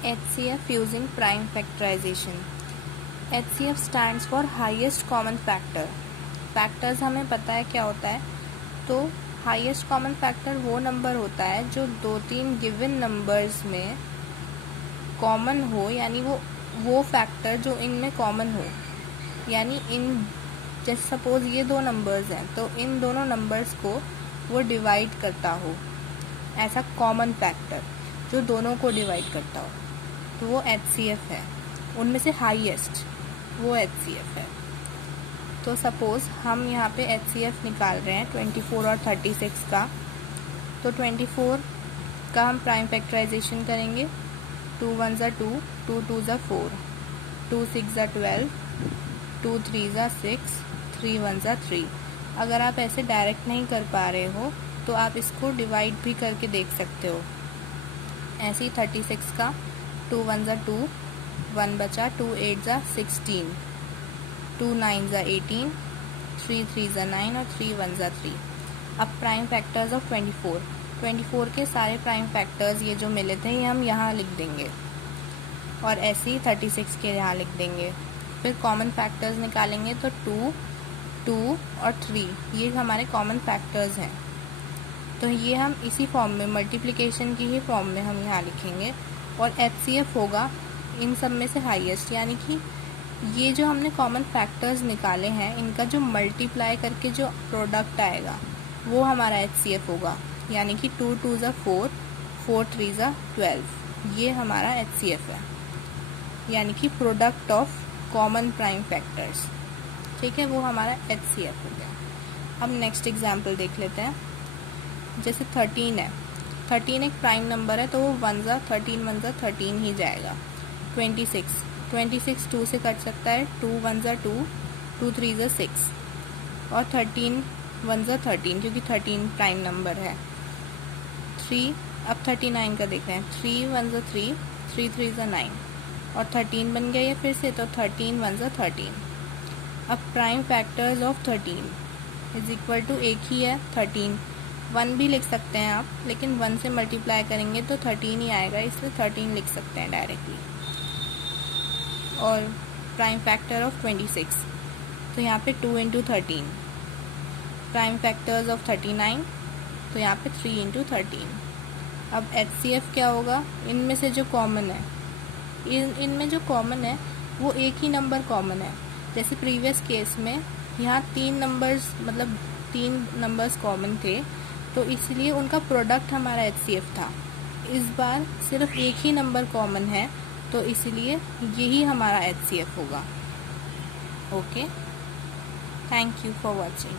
HCF using prime factorization. HCF stands for highest common factor. Factors हमें पता है क्या होता है, तो हाईएस्ट कॉमन फैक्टर वो नंबर होता है जो 2-3 गिवन नंबर्स में कॉमन हो, यानी वो फैक्टर जो इनमें कॉमन हो, यानी इन जैसे सपोज ये दो नंबर्स हैं तो इन दोनों नंबर्स को वो डिवाइड करता हो, ऐसा कॉमन फैक्टर जो दोनों को डिवाइड करता हो, तो वो HCF है। उनमें से हाईएस्ट वो HCF है। तो सपोज हम यहाँ पे HCF निकाल रहे हैं 24 और 36 का, तो 24 का हम प्राइम फैक्टराइजेशन करेंगे। 2 1 ज़ा 2, 2 2 ज़ा 4, 2 6 ज़ा 12, 2 3 ज़ा 6, 3 1 ज़ा 3। अगर आप ऐसे डायरेक्ट नहीं कर पा रहे हो तो आप इसको डिवाइड भी करके देख सकते हो। ऐसे ही 36 का 2 1 ज़ा 2, 1 बचा, 2 8 ज़ा 16, 2 9 ज़ा 18, 3 3 ज़ा 9 और 3 1 ज़ा 3। अब प्राइम फैक्टर्स ऑफ 24 के सारे प्राइम फैक्टर्स ये जो मिले थे ये हम यहाँ लिख देंगे, और ऐसे ही 36 के यहाँ लिख देंगे। फिर कॉमन फैक्टर्स निकालेंगे तो 2 2 और 3 ये हमारे कॉमन फैक्टर्स हैं। तो ये हम इसी फॉर्म में, मल्टीप्लिकेशन की ही फॉर्म में हम यहाँ लिखेंगे, और HCF होगा इन सब में से हाईएस्ट, यानी कि ये जो हमने कॉमन फैक्टर्स निकाले हैं इनका जो मल्टीप्लाई करके जो प्रोडक्ट आएगा वो हमारा HCF होगा, यानी कि 2 2 ज़ा 4, 4 3 ज़ा 12, ये हमारा HCF है, यानी कि product of common prime factors. ठीक है, वो हमारा HCF हो गया। अब नेक्स्ट एग्जाम्पल देख लेते हैं। जैसे 13 है, 13 एक प्राइम नंबर है तो वो 1 ज़ा 13 1 ज़ा 13 ही जाएगा। 26 2 से कट सकता है, 2 1 ज़ा 2, 2 3 ज़ा 6, और 13 1 ज़ा 13 क्योंकि 13 प्राइम नंबर है। 3, अब 39 का देख रहे हैं, 3 1 ज़ा 3, 3 3 ज़ा 9, और 13 बन गया ये फिर से, तो 13 1 ज़ा 13। अब prime factors of 13 is equal to एक ही है 13, 1 भी लिख सकते हैं आप, लेकिन 1 से मल्टीप्लाई करेंगे तो 13 ही आएगा, इसलिए 13 लिख सकते हैं डायरेक्टली। और प्राइम फैक्टर ऑफ 26, तो यहाँ पे 2 इंटू 13। प्राइम फैक्टर्स ऑफ 39, तो यहाँ पे 3 इंटू 13। अब HCF क्या होगा, इनमें से जो कॉमन है, इनमें जो कॉमन है वो एक ही नंबर कॉमन है। जैसे प्रीवियस केस में यहाँ 3 नंबर्स कॉमन थे, तो इसलिए उनका प्रोडक्ट हमारा HCF था। इस बार सिर्फ एक ही नंबर कॉमन है, तो इसलिए यही हमारा HCF होगा। Okay, thank you for watching.